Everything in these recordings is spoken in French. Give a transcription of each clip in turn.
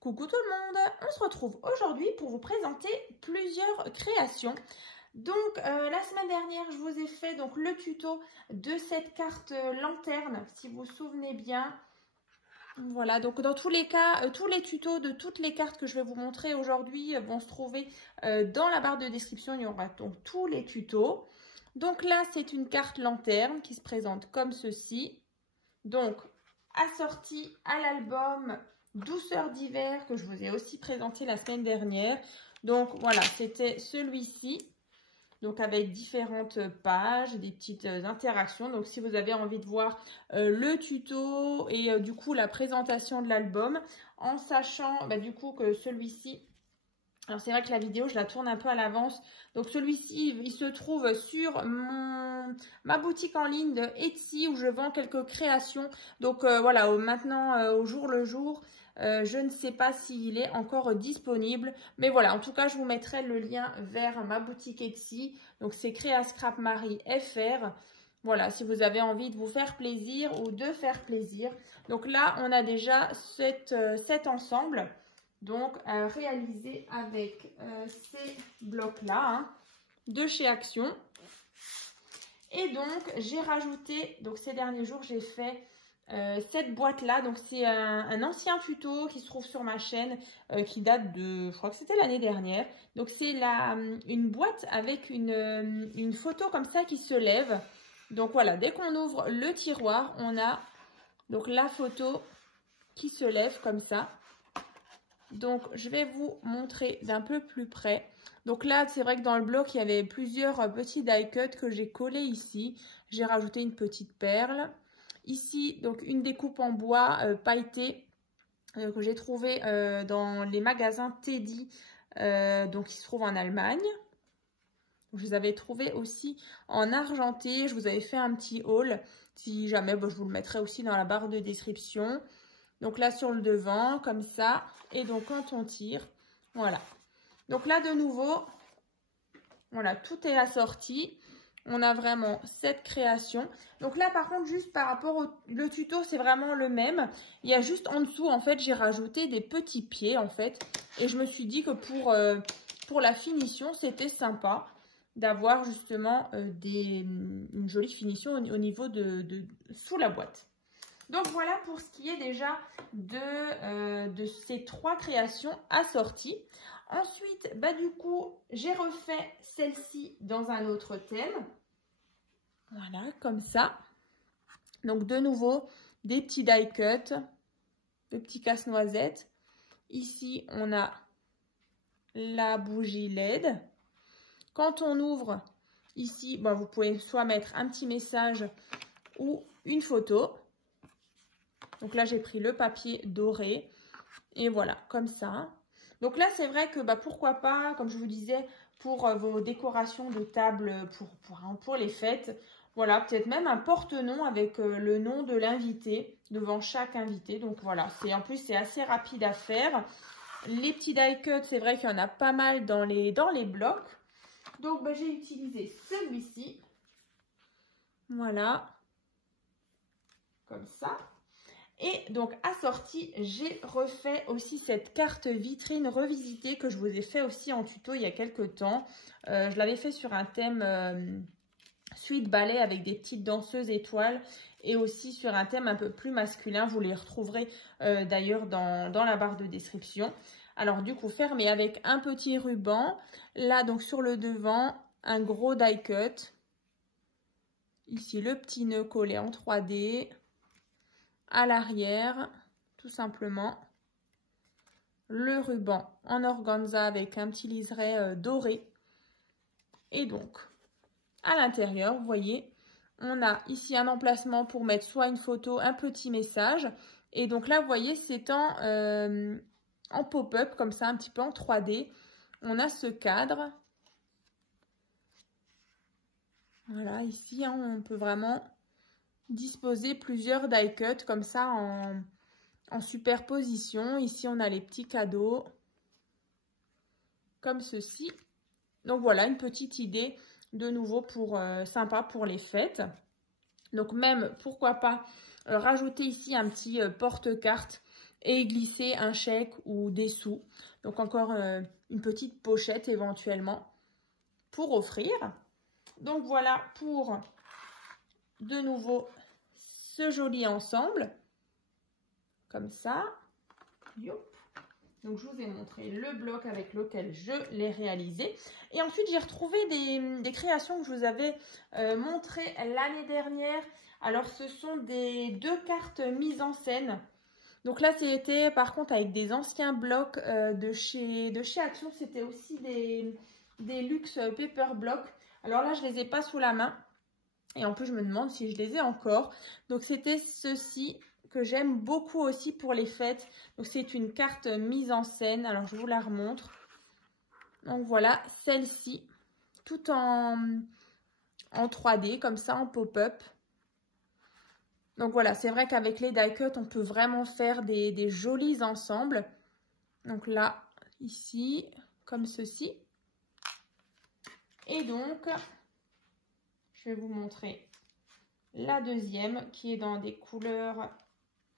Coucou tout le monde, on se retrouve aujourd'hui pour vous présenter plusieurs créations. Donc la semaine dernière, je vous ai fait donc le tuto de cette carte lanterne, si vous vous souvenez bien. Voilà, donc dans tous les cas, tous les tutos de toutes les cartes que je vais vous montrer aujourd'hui vont se trouver dans la barre de description. Il y aura donc tous les tutos. Donc là, c'est une carte lanterne qui se présente comme ceci. Donc assortie à l'album Douceur d'hiver que je vous ai aussi présenté la semaine dernière. Donc voilà, c'était celui-ci. Donc avec différentes pages, des petites interactions. Donc si vous avez envie de voir le tuto et du coup la présentation de l'album, en sachant du coup que celui-ci, alors c'est vrai que la vidéo je la tourne un peu à l'avance, donc celui-ci il se trouve sur ma boutique en ligne de Etsy où je vends quelques créations. Donc voilà, maintenant au jour le jour, je ne sais pas s'il est encore disponible, mais voilà, en tout cas je vous mettrai le lien vers ma boutique Etsy, donc c'est Créa Scrap Marie FR. Voilà, si vous avez envie de vous faire plaisir ou de faire plaisir. Donc là on a déjà cet ensemble. Donc, réalisé avec ces blocs-là, de chez Action. Et donc, j'ai rajouté, donc ces derniers jours, j'ai fait cette boîte-là. Donc, c'est un ancien tuto qui se trouve sur ma chaîne, qui date de, je crois que c'était l'année dernière. Donc, c'est une boîte avec une photo comme ça qui se lève. Donc, voilà, dès qu'on ouvre le tiroir, on a donc la photo qui se lève comme ça. Donc, je vais vous montrer d'un peu plus près. Donc là, c'est vrai que dans le bloc, il y avait plusieurs petits die cuts que j'ai collés ici. J'ai rajouté une petite perle. Ici, donc une découpe en bois pailleté que j'ai trouvé dans les magasins Teddy, donc qui se trouve en Allemagne. Je les avais trouvés aussi en argenté. Je vous avais fait un petit haul. Si jamais, je vous le mettrai aussi dans la barre de description. Donc là, sur le devant, comme ça. Et donc, quand on tire, voilà. Donc là, de nouveau, voilà, tout est assorti. On a vraiment cette création. Donc là, par contre, juste par rapport le tuto, c'est vraiment le même. Il y a juste en dessous, en fait, j'ai rajouté des petits pieds, en fait. Et je me suis dit que pour la finition, c'était sympa d'avoir justement une jolie finition au niveau sous la boîte. Donc voilà pour ce qui est déjà de ces trois créations assorties. Ensuite, du coup, j'ai refait celle-ci dans un autre thème. Voilà, comme ça. Donc de nouveau, des petits die cuts, des petits casse-noisettes. Ici, on a la bougie LED. Quand on ouvre, ici, vous pouvez soit mettre un petit message ou une photo. Donc là, j'ai pris le papier doré. Et voilà, comme ça. Donc là, c'est vrai que pourquoi pas, comme je vous disais, pour vos décorations de table pour les fêtes. Voilà, peut-être même un porte-nom avec le nom de l'invité devant chaque invité. Donc voilà, en plus, c'est assez rapide à faire. Les petits die cuts, c'est vrai qu'il y en a pas mal dans les blocs. Donc, j'ai utilisé celui-ci. Voilà. Comme ça. Et donc, assorti, j'ai refait aussi cette carte vitrine revisitée que je vous ai fait aussi en tuto il y a quelques temps. Je l'avais fait sur un thème suite ballet avec des petites danseuses étoiles et aussi sur un thème un peu plus masculin. Vous les retrouverez d'ailleurs dans la barre de description. Alors, du coup, fermé avec un petit ruban. Là, donc, sur le devant, un gros die cut. Ici, le petit nœud collé en 3D. À l'arrière, tout simplement, le ruban en organza avec un petit liseré doré. Et donc, à l'intérieur, vous voyez, on a ici un emplacement pour mettre soit une photo, un petit message. Et donc là, vous voyez, c'est en pop-up, comme ça, un petit peu en 3D. On a ce cadre. Voilà, ici, on peut vraiment disposer plusieurs die cuts comme ça en superposition. Ici, on a les petits cadeaux comme ceci. Donc voilà, une petite idée de nouveau sympa pour les fêtes. Donc même, pourquoi pas, rajouter ici un petit porte-carte et glisser un chèque ou des sous. Donc encore une petite pochette éventuellement pour offrir. Donc voilà pour de nouveau ce joli ensemble. Comme ça. Youp. Donc, je vous ai montré le bloc avec lequel je l'ai réalisé. Et ensuite, j'ai retrouvé des créations que je vous avais montrées l'année dernière. Alors, ce sont des 2 cartes mises en scène. Donc là, c'était par contre avec des anciens blocs de chez Action. C'était aussi des luxe paper blocks. Alors là, je ne les ai pas sous la main. Et en plus, je me demande si je les ai encore. Donc, c'était ceci que j'aime beaucoup aussi pour les fêtes. Donc, c'est une carte mise en scène. Alors, je vous la remontre. Donc, voilà, celle-ci, tout en 3D, comme ça, en pop-up. Donc, voilà, c'est vrai qu'avec les die cut, on peut vraiment faire des jolis ensembles. Donc, là, ici, comme ceci. Et donc, je vais vous montrer la deuxième qui est dans des couleurs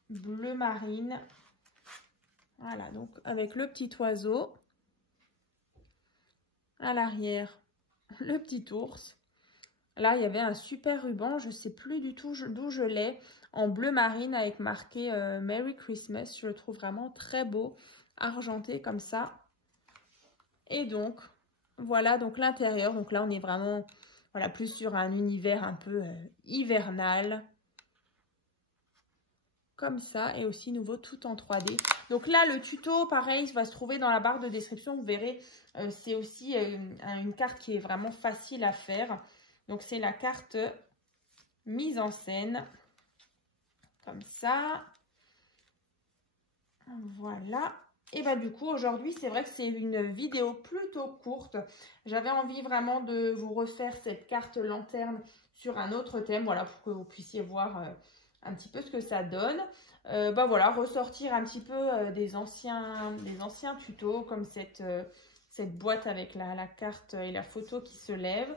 bleu marine. Voilà, donc avec le petit oiseau. À l'arrière, le petit ours. Là, il y avait un super ruban. Je ne sais plus du tout d'où je l'ai. En bleu marine avec marqué Merry Christmas. Je le trouve vraiment très beau. Argenté comme ça. Et donc, voilà donc l'intérieur. Donc là, on est vraiment voilà, plus sur un univers un peu hivernal. Comme ça, et aussi nouveau tout en 3D. Donc là, le tuto, pareil, va se trouver dans la barre de description. Vous verrez, c'est aussi une carte qui est vraiment facile à faire. Donc, c'est la carte mise en scène. Comme ça. Voilà. Et bah du coup, aujourd'hui, c'est vrai que c'est une vidéo plutôt courte. J'avais envie vraiment de vous refaire cette carte lanterne sur un autre thème. Voilà, pour que vous puissiez voir un petit peu ce que ça donne. Bah voilà, ressortir un petit peu des anciens tutos comme cette boîte avec la carte et la photo qui se lève.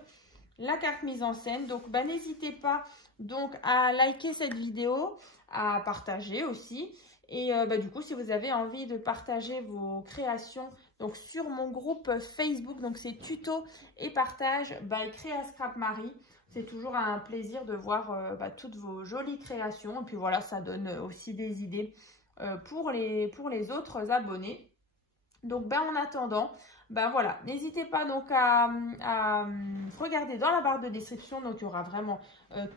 La carte mise en scène. Donc, bah, n'hésitez pas donc à liker cette vidéo, à partager aussi. Et bah, du coup, si vous avez envie de partager vos créations donc sur mon groupe Facebook, donc c'est tuto et partage by Créa Scrap Marie. C'est toujours un plaisir de voir bah, toutes vos jolies créations. Et puis voilà, ça donne aussi des idées pour les autres abonnés. Donc, ben, en attendant, ben voilà, n'hésitez pas donc à regarder dans la barre de description. Donc, il y aura vraiment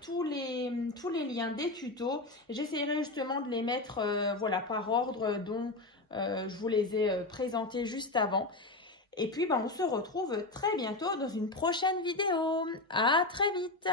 tous les liens des tutos. J'essaierai justement de les mettre voilà, par ordre dont je vous les ai présentés juste avant. Et puis, ben, on se retrouve très bientôt dans une prochaine vidéo. À très vite!